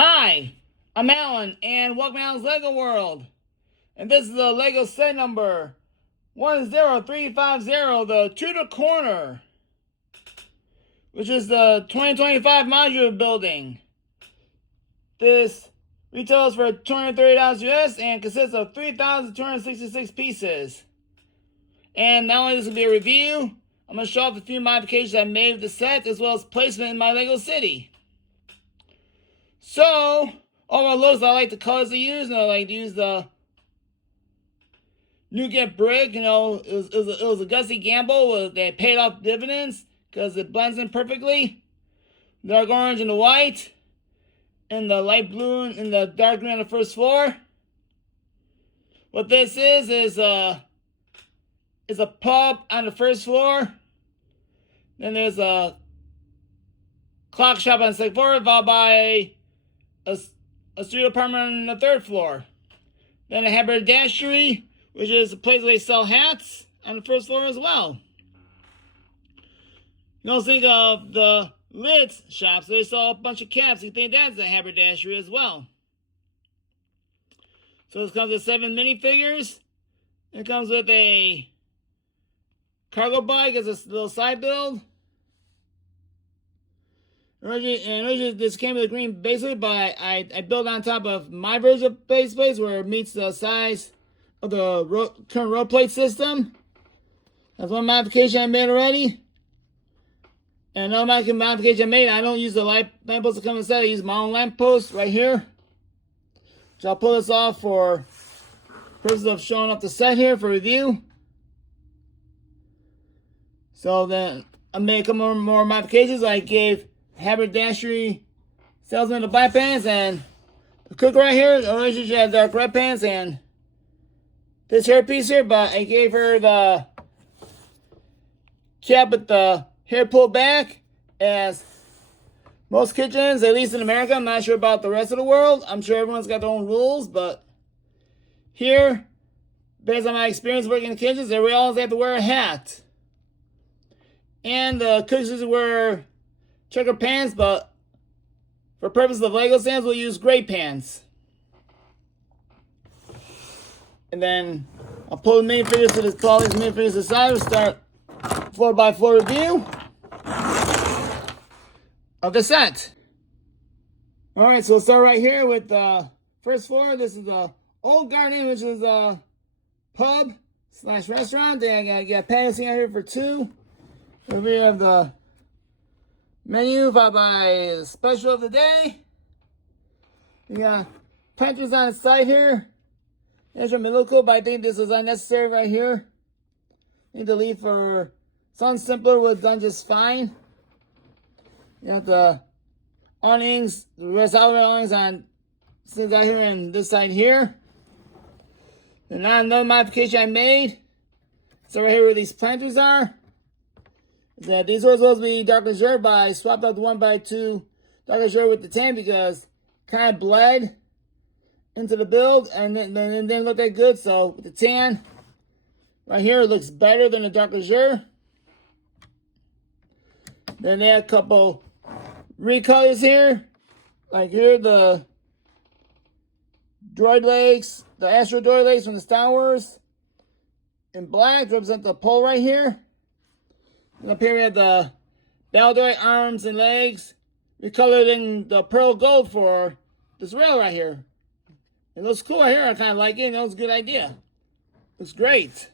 Hi, I'm Alan, and welcome to Alan's Lego World. And this is the Lego set number 10350, the Tudor Corner, which is the 2025 modular building. This retails for $230 US and consists of 3,266 pieces. And not only this will be a review, I'm going to show off a few modifications I made with the set as well as placement in my Lego city. So, overall looks, I like the colors they use, and I like to use the Nougat brick. It was a gusty gamble. They paid off dividends because it blends in perfectly. Dark orange and the white, and the light blue and the dark green on the first floor. What this is a pub on the first floor. Then there's a clock shop on the second floor, followed by a studio apartment on the third floor. Then a haberdashery, which is a place where they sell hats, on the first floor as well. You don't think of the Lids shops, they sell a bunch of caps. You think that's a haberdashery as well. So this comes with 7 minifigures. It comes with a cargo bike as a little side build. Originally, this came with a green basically, but I built on top of my version of base plate where it meets the size of the current road plate system. That's one modification I made already. And another modification I made, I don't use the lamppost that comes inside. I use my own lamppost right here. So I'll pull this off for purposes of showing off the set here for review. So then I made a couple more modifications. I gave haberdashery salesman the black pants, and the cook right here originally she had dark red pants and this hair piece here, but I gave her the cap with the hair pulled back, as most kitchens, at least in America, I'm not sure about the rest of the world. I'm sure everyone's got their own rules, but here, based on my experience working in kitchens, we always have to wear a hat. And the cooks usually wear checker pants, but for purposes of Lego stands, we'll use gray pants. And then I'll pull the minifigures to this, all these minifigures aside. We'll start floor by floor review of the set. Alright, so we'll start right here with the first floor. This is the Old Garden, which is a pub / restaurant. Then I got patio seating out here for 2. Over here we have the menu followed by special of the day. We got pantries on the side here. That's from a cool, but I think this is unnecessary right here. Need to leave for something simpler was done just fine. You have the awnings, the rest of the awnings on things out here and this side here. And now another modification I made. So right here where these planters are. That these were supposed to be dark azure, but I swapped out the 1x2 dark azure with the tan because it kind of bled into the build and then didn't look that good. So with the tan right here, it looks better than the dark azure. Then they had a couple recolors here, like here the droid legs, the Astro droid legs from the Star Wars in black represent the pole right here. And up here we have the Baldroid arms and legs recolored in the pearl gold for this rail right here. It looks cool right here. I kind of like it. That was a good idea. Looks great.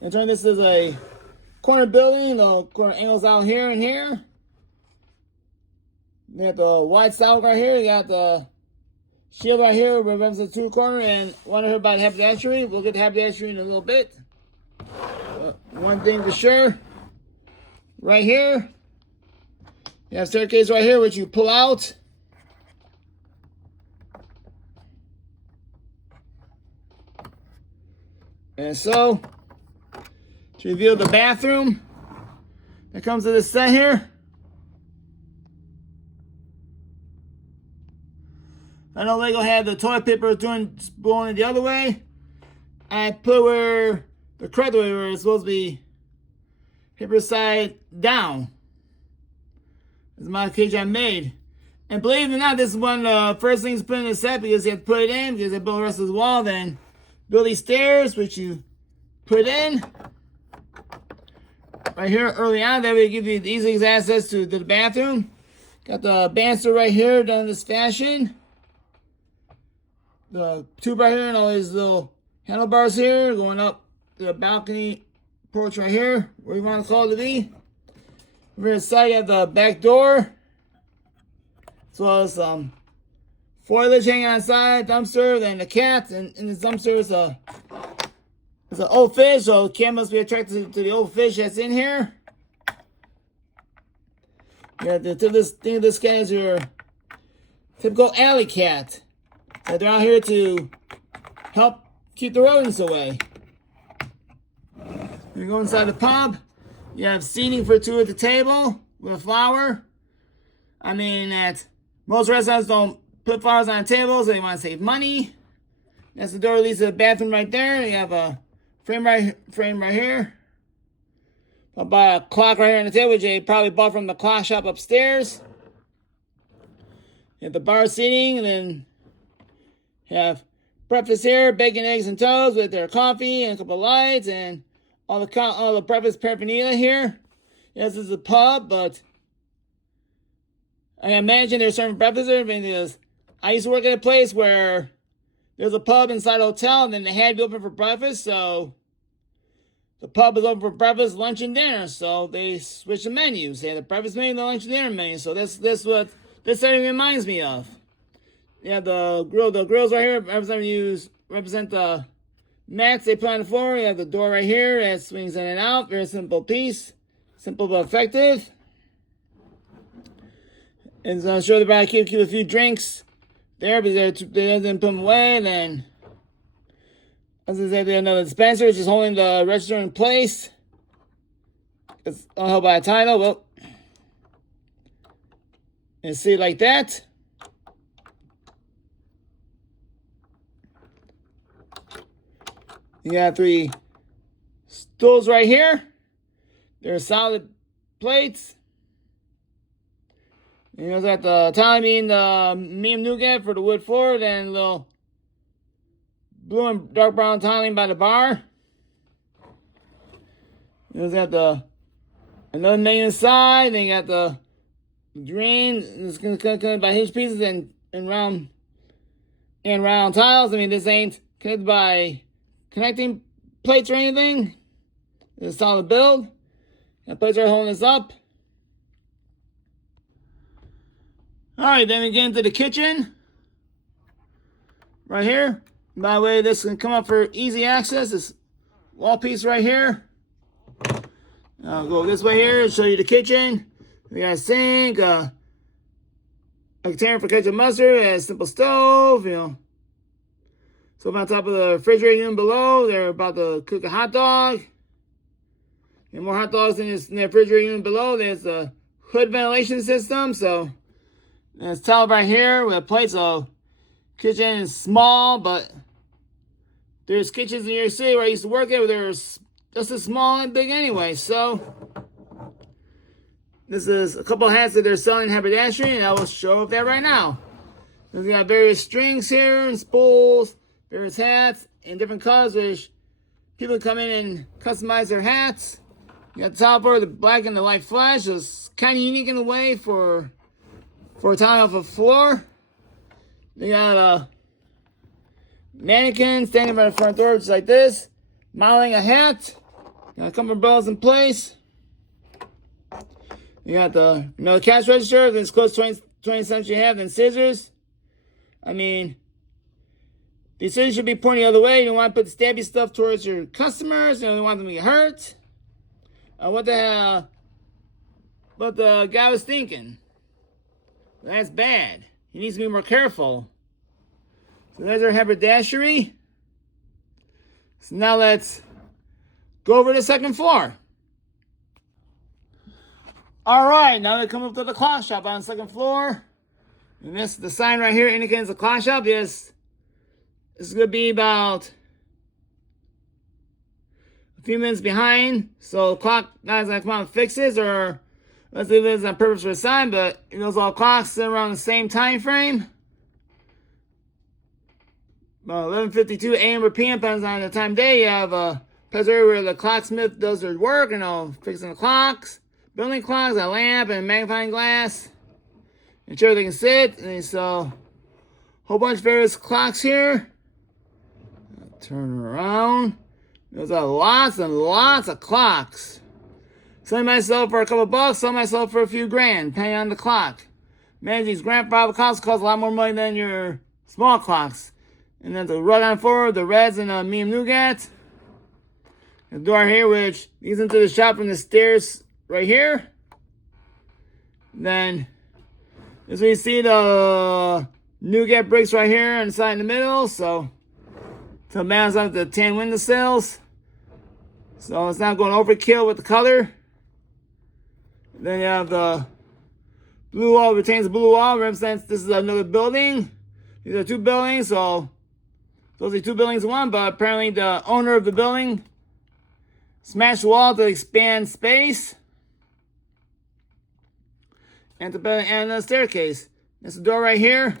And turn this is a corner building. The corner angles out here and here. You got the white saddle right here. You got the shield right here, represents the 2 corner, and one here by the haberdashery. We'll get the haberdashery in a little bit. One thing for sure, right here, you have staircase right here, which you pull out. And so, to reveal the bathroom that comes to this set here. I know Lego had the toilet paper spooling the other way. I put where the correct way where it's supposed to be paper side down. This is a modification I made. And believe it or not, this is one of the first things put in the set because you have to put it in because they build the rest of the wall. Then build these stairs, which you put in right here early on. That way give you the easiest access to the bathroom. Got the banister right here done in this fashion. The tube right here and all these little handlebars here going up the balcony porch right here, where you want to call it to be. Over the side, you have the back door, as well as some foliage hanging on the side, dumpster, then the cat, and in the dumpster is an old fish, so the cat must be attracted to the old fish that's in here. Yeah, this cat is your typical alley cat. So they're out here to help keep the rodents away. You go inside the pub. You have seating for two at the table with a flower. I mean, most restaurants don't put flowers on tables. So they want to save money. That's the door that leads to the bathroom right there. You have a frame right here. I'll buy a clock right here on the table, which they probably bought from the clock shop upstairs. You have the bar seating, and then you have breakfast here, bacon, eggs, and toast with their coffee and a couple of lights and all the breakfast paraphernalia here. Yes, this is a pub, but I imagine they're serving breakfast there. Because I used to work at a place where there's a pub inside a hotel, and then they had to be open for breakfast, so the pub is open for breakfast, lunch, and dinner. So they switched the menus. They had the breakfast menu and the lunch and dinner menu. So that's what this setting reminds me of. Yeah, the grills right here represent the mats they put on the floor. You have the door right here that swings in and out. Very simple piece. Simple but effective. And so I'm sure they probably keep a few drinks there because they didn't put them away. And then, as I said, they have another dispenser just holding the register in place. It's all held by a title. Well, and see it like that. You got three stools right here. They're solid plates. You know, got the tile being the medium nougat for the wood floor, then a little blue and dark brown tiling by the bar. You got another menu inside. Then you got the green. It's gonna cut by hinge pieces and round tiles. I mean, this ain't connected by connecting plates or anything. It's a solid build. The plates are holding this up. Alright, then we get into the kitchen. Right here. By the way, this can come up for easy access. This wall piece right here. I'll go this way here and show you the kitchen. We got a sink, a container for ketchup mustard, a simple stove, you know. So on top of the refrigerator unit below, they're about to cook a hot dog. And more hot dogs in the refrigerator unit below. There's a hood ventilation system. So there's tile right here with a plate. So kitchen is small, but there's kitchens in New York City where I used to work at where there's just as small and big anyway. So this is a couple of hats that they're selling in haberdashery, and I will show that right now. We got various strings here and spools, various hats in different colors, which people come in and customize their hats. You got the top bar, the black and the white flash. It's kind of unique in a way for tiling off a floor. They got a mannequin standing by the front door just like this, modeling a hat. Got a couple of bells in place. You got the cash register. Then it's close 20 cents you have. Then scissors. I mean, these scissors should be pointing the other way. You don't want to put the stabby stuff towards your customers. You don't want them to get hurt. What the hell? What the guy was thinking. That's bad. He needs to be more careful. So there's our haberdashery. So now let's go over to the second floor. Alright, now we come up to the clock shop on the second floor. And the sign right here indicates the clock shop. Yes, this is going to be about a few minutes behind. So clock guys that come out and fix this, or Let's leave this on purpose for a sign, but those all clocks sit around the same time frame. About 11:52 a.m. or p.m. depends on the time of day. You have a place where the clocksmith does their work, fixing the clocks, building clocks, a lamp, and a magnifying glass. And sure they can sit. And so a whole bunch of various clocks here. I'll turn around. There's lots and lots of clocks. Selling myself for a couple bucks, selling myself for a few grand, depending on the clock. Man, these grandfather clocks cost a lot more money than your small clocks. And then the rug on floor, the reds and the medium nougat. The door here, which leads into the shop from the stairs right here. Then, as we see, the nougat bricks right here on the side in the middle. So, to balance out the tan windowsills. So, it's not going overkill with the color. Then you have the blue wall, retains the blue wall, represents this is another building. These are two buildings, so those are two buildings in one, but apparently the owner of the building smashed the wall to expand space. And the staircase. That's the door right here.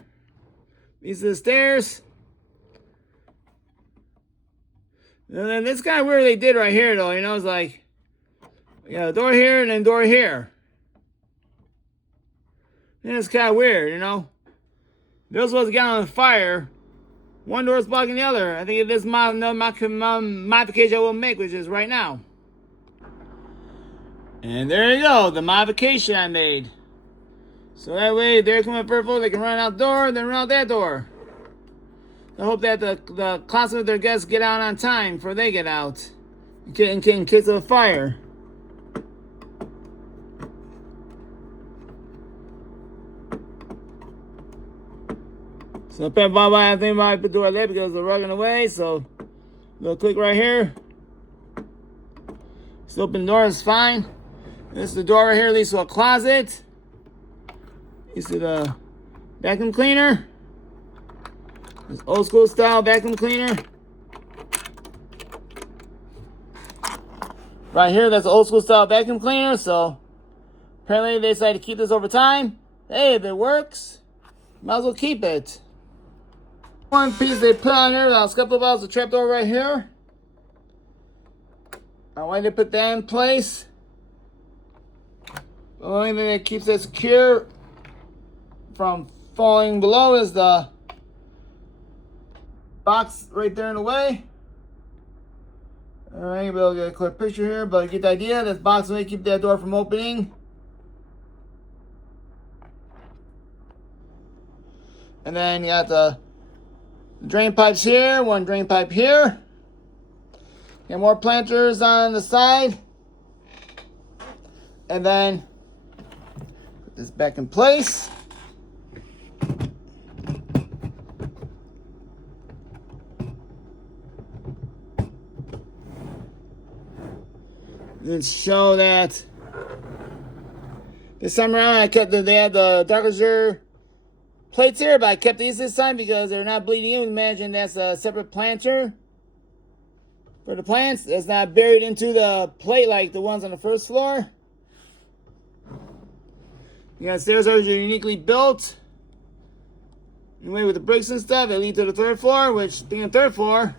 These are the stairs. And then this kind of weird they did right here, though. It's like, a door here and then door here. And it's kind of weird, They're supposed to get on fire. One door is blocking the other. I think this modification I will make, which is right now. And there you go, the modification I made. So that way, they're coming first floor, they can run out the door, then run out that door. I hope that the closet of their guests get out on time before they get out. In case of a fire. So I think I might put the door there because they're rugging away. So little click right here. Just open the door, it's fine. This is the door right here leads to a closet. You see the vacuum cleaner. This old school style vacuum cleaner. Right here, that's an old school style vacuum cleaner. So apparently they decided to keep this over time. Hey, if it works, might as well keep it. One piece they put on here, a couple of balls, the trapdoor right here. Why they put that in place? The only thing that keeps it secure from falling below is the box right there in the way. Alright, you'll be able to get a clear picture here, but you get the idea. This box will keep that door from opening. And then you got the drain pipes here, one drain pipe here. Get more planters on the side. And then put this back in place. Let's show that this time around they had the dark azure plates here, but I kept these this time because they're not bleeding in. Imagine that's a separate planter for the plants. It's not buried into the plate like the ones on the first floor. Yeah, stairs are uniquely built. Anyway, with the bricks and stuff, they lead to the third floor, which being the third floor,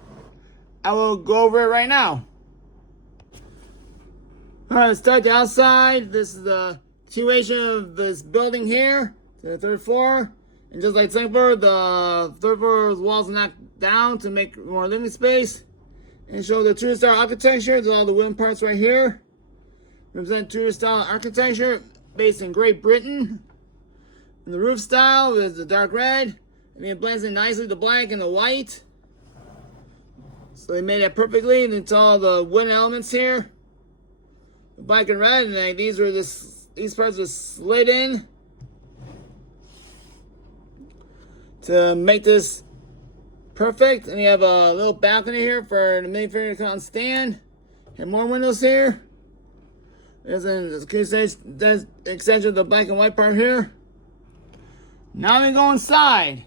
I will go over it right now. Alright, let's start the outside. This is the continuation of this building here to the third floor. And just like second floor, the third floor's walls are knocked down to make more living space. And show the Tudor style architecture. There's all the wooden parts right here. Represent Tudor style architecture based in Great Britain. And the roof style is the dark red. And it blends in nicely the black and the white. So they made it perfectly. And it's all the wooden elements here. The black and red. And these parts were slid in to make this perfect. And you have a little balcony here for the minifigure to come and stand. And more windows here. There's an extension of the black and white part here. Now we go inside.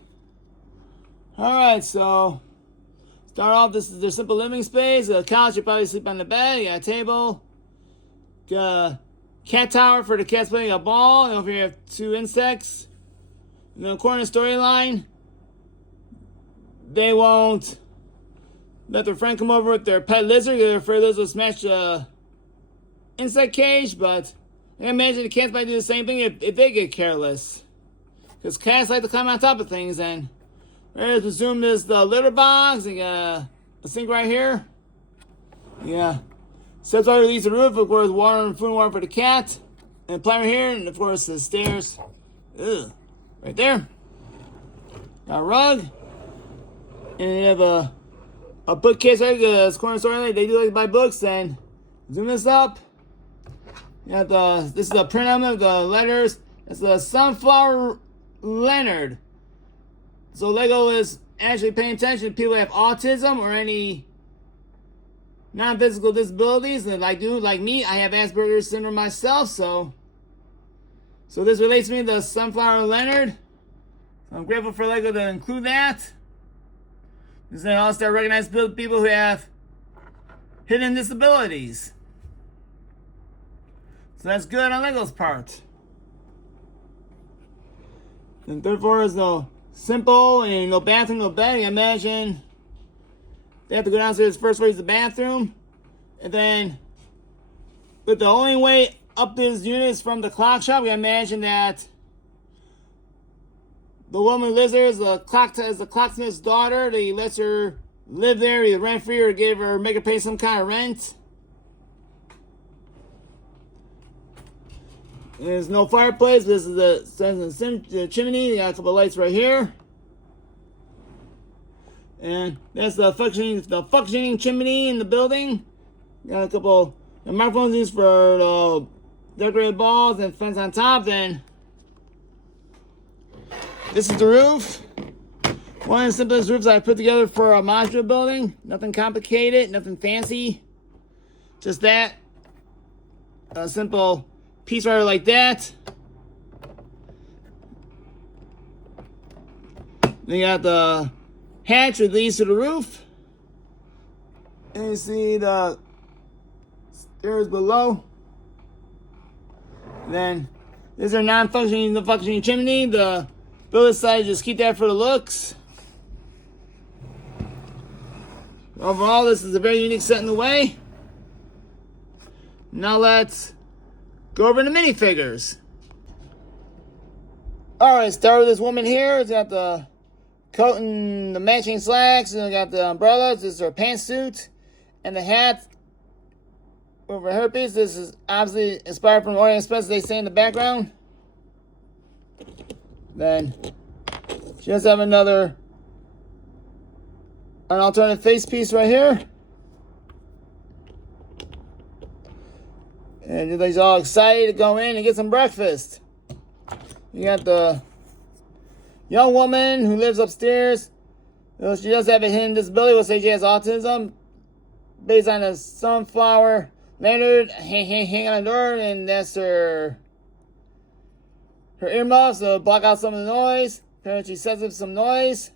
Alright, so start off, this is their simple living space. A couch, you probably sleep on the bed. You got a table. Got cat tower for the cats playing a ball. And over here you have two insects. And then according to storyline, they won't let their friend come over with their pet lizard. They're afraid lizard will smash the insect cage, but I imagine the cats might do the same thing if they get careless. Because cats like to climb on top of things, and I presume there's the litter box. You got a sink right here. Yeah. Steps right release the roof, of course, water and food and water for the cat. And a planter here, and of course the stairs. Ugh. Right there. Got a rug. And you have a bookcase right here. This corner store, they do like to buy books. And zoom this up. You have this is the print element of the letters. It's the Sunflower Leonard. So Lego is actually paying attention to people who have autism or any non-physical disabilities. And like me, I have Asperger's syndrome myself. So this relates me to the Sunflower Leonard. So I'm grateful for Lego to include that. This is also recognize people who have hidden disabilities. So that's good on Lego's part. And third floor is no simple and no bathroom, no bed. You imagine they have to go downstairs. First floor is the bathroom. And then, but the only way up this unit is from the clock shop. We imagine that the woman who lives there is the clocksmith's daughter. He lets her live there, either rent free or make her pay some kind of rent. There's no fireplace. This is the chimney. You got a couple of lights right here. And that's the functioning chimney in the building. Got a couple of microphones used for decorated balls and fence on top. Then this is the roof. One of the simplest roofs I put together for a modular building. Nothing complicated, nothing fancy. Just that. A simple piece right like that. Then you got the hatch that leads to the roof. And you see the stairs below. And then this is a functioning chimney. The builder decided to just keep that for the looks. Overall, this is a very unique set in the way. Now let's go over the minifigures. Alright, start with this woman here. It's got the coat and the matching slacks. And we got the umbrellas. This is her pantsuit. And the hat over her piece. This is obviously inspired from Orient Express, they say in the background. Then she does have an alternate face piece right here. And everybody's all excited to go in and get some breakfast. You got the young woman who lives upstairs. She does have a hidden disability. We'll say she has autism. Based on a sunflower lantern hanging on the door. And that's her earmuffs to block out some of the noise. Apparently she's sensitive to some noise.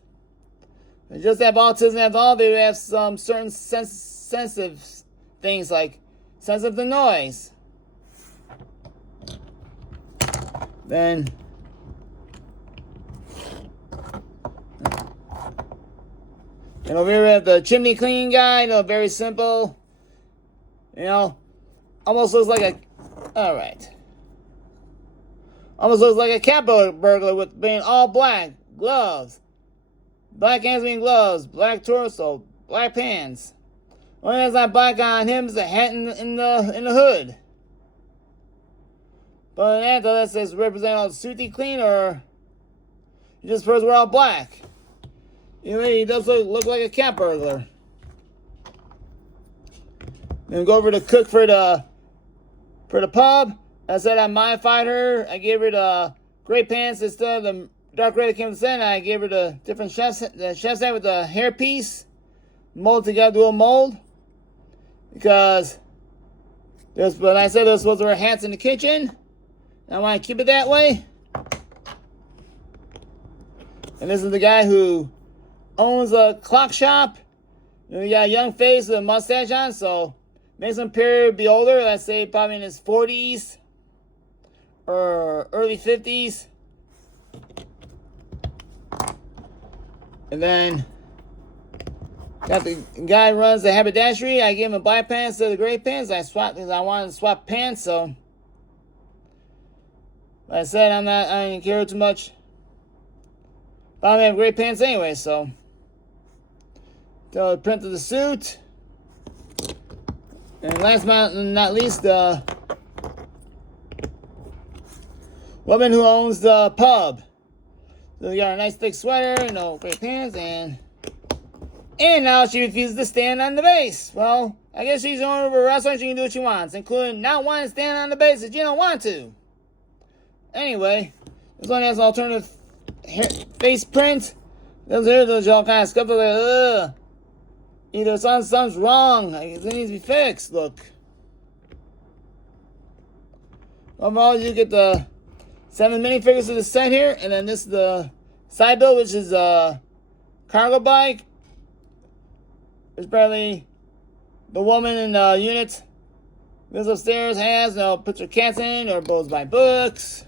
They just have autism at all. They have some certain sensitive things like sensitive to noise. Then and over here we have the chimney cleaning guy. Very simple. Almost looks like a cat burglar with being all black gloves, black hands being gloves, black torso, black pants. Only that's not black on him is a hat in the hood. But that says represent all suity clean, or you just first wear all black. He does look like a cat burglar. Then go over to cook for the pub. I said I modified her. I gave her the gray pants instead of the dark gray that came with the set. I gave her the different chef's hat with the hairpiece molded together, dual mold. Because when I said they're supposed to wear hats in the kitchen, I want to keep it that way. And this is the guy who owns a clock shop. He got a young face with a mustache on, so makes him appear to be older. Let's say probably in his 40s. or early 50s. And then got the guy who runs the haberdashery. I gave him a black pants to the gray pants. I swapped because I wanted to swap pants, so like I said, I didn't care too much. But I have gray pants anyway, so the print of the suit. And last but not least, the woman who owns the pub. So you got a nice thick sweater, gray pants, and now she refuses to stand on the base. Well, I guess she's the owner of a restaurant. She can do what she wants, including not wanting to stand on the base if you don't want to. Anyway, this one has an alternative face print. Those all kind of scuffed like, ugh. Either something's wrong. It needs to be fixed. Look. Overall, you get the 7 minifigures of the set here, and then this is the side build, which is a cargo bike. It's apparently the woman in the unit lives upstairs, puts her cats in, or goes buy books,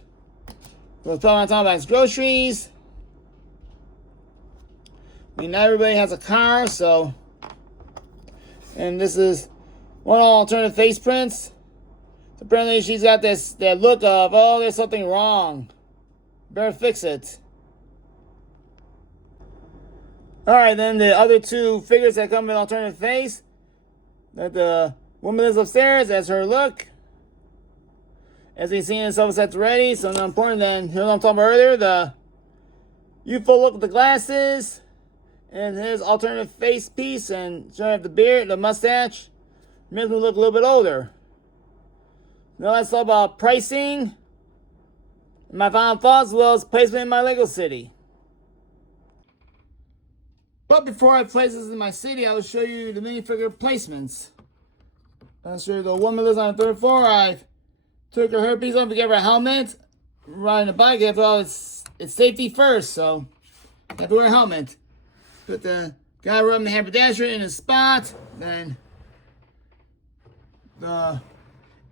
goes put on top of groceries. I mean, not everybody has a car, so. And this is one alternative face prints. So apparently she's got that look of, oh, there's something wrong. Better fix it. Alright, then the other two figures that come in alternative face. That the woman is upstairs, that's her look. As we seen in Sofa Sets Ready, so not important than what I'm talking about earlier, the youthful look with the glasses. And his alternative face piece, and showing up the beard, the mustache, makes me look a little bit older. Now let's talk about pricing, my final thoughts, as well as placement in my Lego city. But before I place this in my city, I will show you the minifigure placements. I'll show you the woman lives on the 3rd floor. I took her hairpiece off to give her a helmet. Riding a bike, after all, it's safety first, so you have to wear a helmet. Put the guy rubbing the haberdashery in his spot. Then the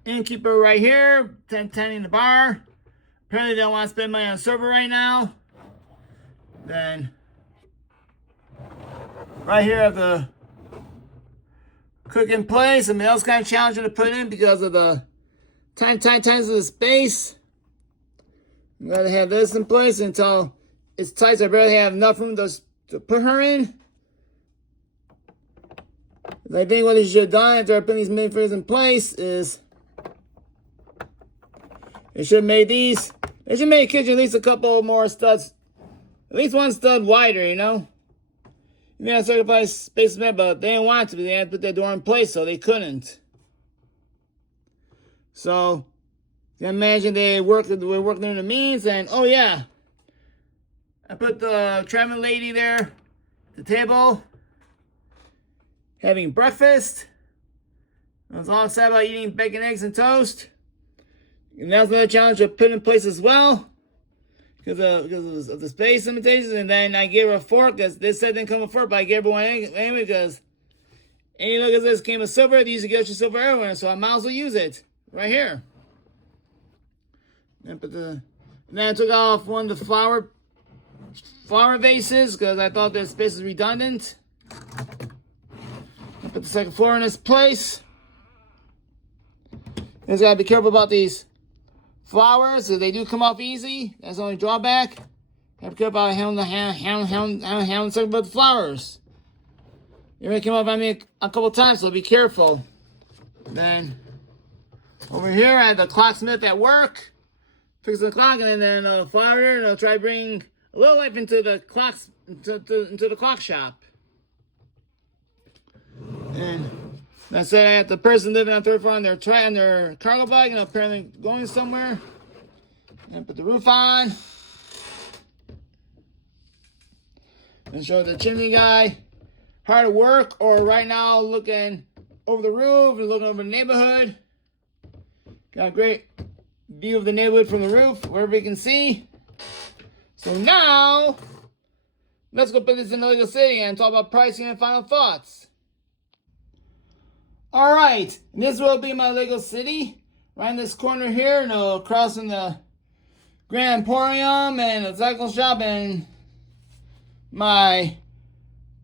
innkeeper right here, tending the bar. Apparently they don't want to spend money on a server right now. Then right here at the cook in place. Something else kind of challenging to put in because of the times of the space. I'm going to have this in place until it's tight, so I barely have enough room to put her in. I think what they should have done after I put these minifigures in place is they should have made these. They should have made the kitchen at least a couple more studs. At least one stud wider, You may have sacrificed space there, but they didn't want to. They had to put that door in place, so they couldn't. So, you can imagine they were working in the means, and oh yeah. I put the traveling lady there at the table, having breakfast. I was all excited about eating bacon, eggs, and toast. And that was another challenge I put in place as well, because of the space limitations. And then I gave her a fork, because this set didn't come with a fork, but I gave her one anyway, because, and you look at this, came with silver. They usually get your silver everywhere, so I might as well use it right here. And then I took off one of the flower vases because I thought that space was redundant. I put the second floor in its place. Just gotta be careful about these flowers, so they do come off easy. That's the only drawback. Have to be careful about handling the flowers. They may come off on me a couple times, so be careful. Then over here I had the clocksmith at work, fixing the clock, and then the flower, and I'll try to bring a little life into the clocks, into the clock shop. And I said I had the person living on 3rd floor on their cargo bike, and apparently going somewhere. And put the roof on. And show the chimney guy hard at work, or right now looking over the roof and looking over the neighborhood. Got a great view of the neighborhood from the roof, wherever you can see. So now, let's go put this in the Lego City and talk about pricing and final thoughts. Alright, this will be my Lego City. around this corner here, you know, crossing the Grand Emporium and the cycle shop and my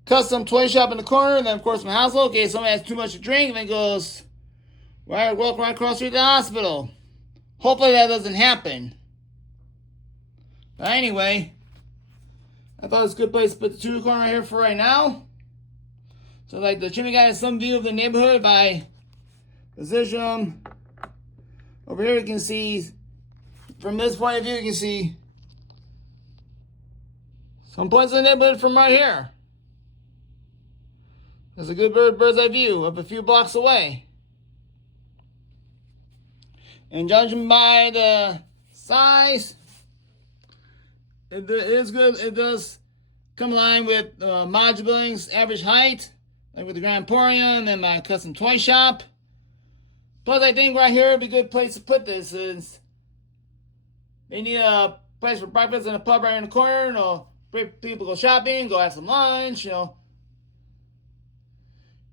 custom toy shop in the corner. And then, of course, my household. Okay, somebody has too much to drink and then goes walk right across the street to the hospital. Hopefully that doesn't happen. But anyway, I thought it was a good place to put the Tudor corner right here for right now. So, like, the chimney guy has some view of the neighborhood. If I position them over here, you can see, from this point of view, you can see some points in the neighborhood from right here. There's a good bird's eye view of a few blocks away. And judging by the size, it is good. It does come in line with modular building's average height, like with the Grand Emporium and my custom toy shop. Plus, I think right here would be a good place to put this, since they need a place for breakfast and a pub right in the corner. You know, people go shopping, go have some lunch, you know.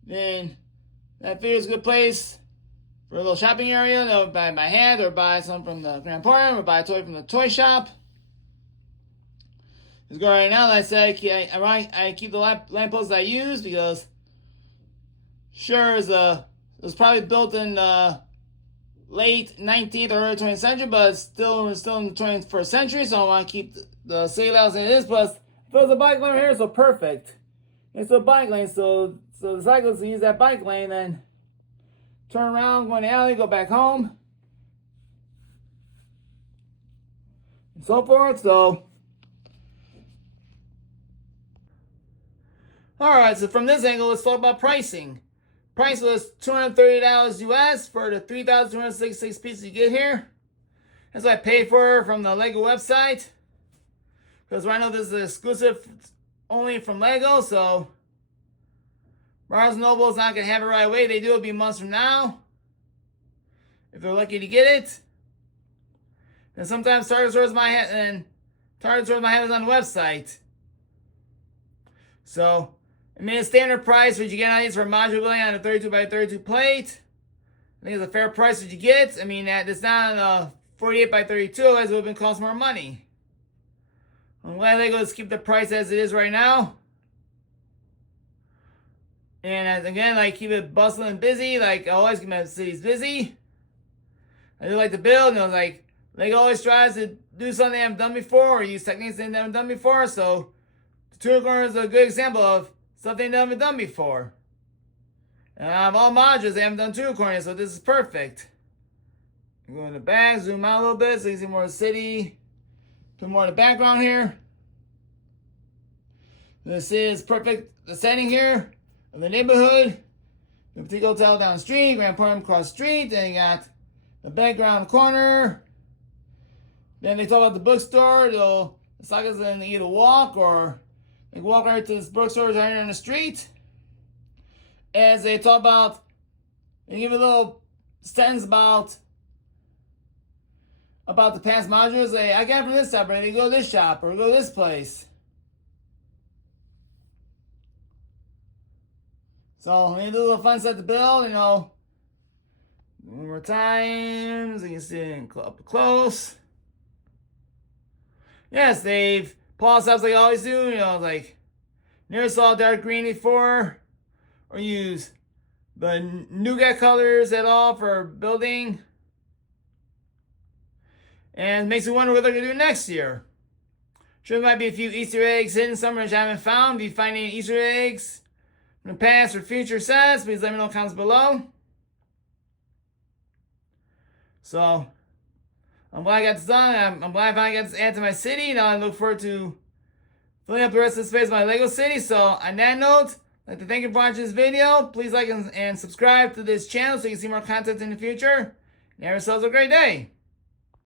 Then that figures a good place for a little shopping area. You know, buy my hand or buy some from the Grand Emporium or buy a toy from the toy shop. Let's go right now. Like I said, I keep the lampposts I use because sure it was probably built in late 19th or early 20th century, but it's still in the 21st century, so I want to keep the city layout as it is. Plus, if there's a bike lane here, so perfect. It's a bike lane, so the cyclists can use that bike lane, then turn around, go in the alley, go back home, and so forth. So, alright, so from this angle, let's talk about pricing. Price was $230 US for the 3,266 pieces you get here. That's what I paid for from the Lego website. Because right now this is exclusive only from Lego, so Barnes & Noble is not going to have it right away. They do, it'll be months from now, if they're lucky to get it. And sometimes Target stores might have it on the website. So, I mean, a standard price what you get on these for a modular building on a 32 by 32 plate. I think it's a fair price what you get. I mean, it's not on a 48 by 32, otherwise it would have been cost more money. I'm glad they go to keep the price as it is right now. And as, again, like, keep it bustling and busy. Like, I always keep my cities busy. I do like to build, you know, like, Lego always tries to do something they haven't done before or use techniques they haven't done before. So, the Tudor corner is a good example of something they haven't done before. And I have all modules they haven't done Tudor corner, so this is perfect. Go in the back, zoom out a little bit so you can see more of the city. Put more in the background here. This is perfect, the setting here of the neighborhood. The boutique hotel down the street, Grand Emporium across the street. Then you got the background corner. Then they talk about the bookstore. The suckers can either walk or they walk right to this bookstore right here on the street. As they talk about, they give a little sentence about the past modules. I got it from this shop, or they go to this shop, or go to this place. So, they do a little fun set to build, you know. One more time, so you can see it up close. Yes, they've polished stuff like they always do, you know, like never saw dark green before, or use the nougat colors at all for building. And it makes me wonder what they're going to do next year. Sure, there might be a few Easter eggs hidden somewhere which I haven't found. If you find any Easter eggs from the past or future sets, please let me know in the comments below. So, I'm glad I got this done. I'm glad I finally got this added to my city. Now I look forward to filling up the rest of the space of my Lego city. So, on that note, I'd like to thank you for watching this video. Please like and subscribe to this channel so you can see more content in the future. And have yourselves a great day.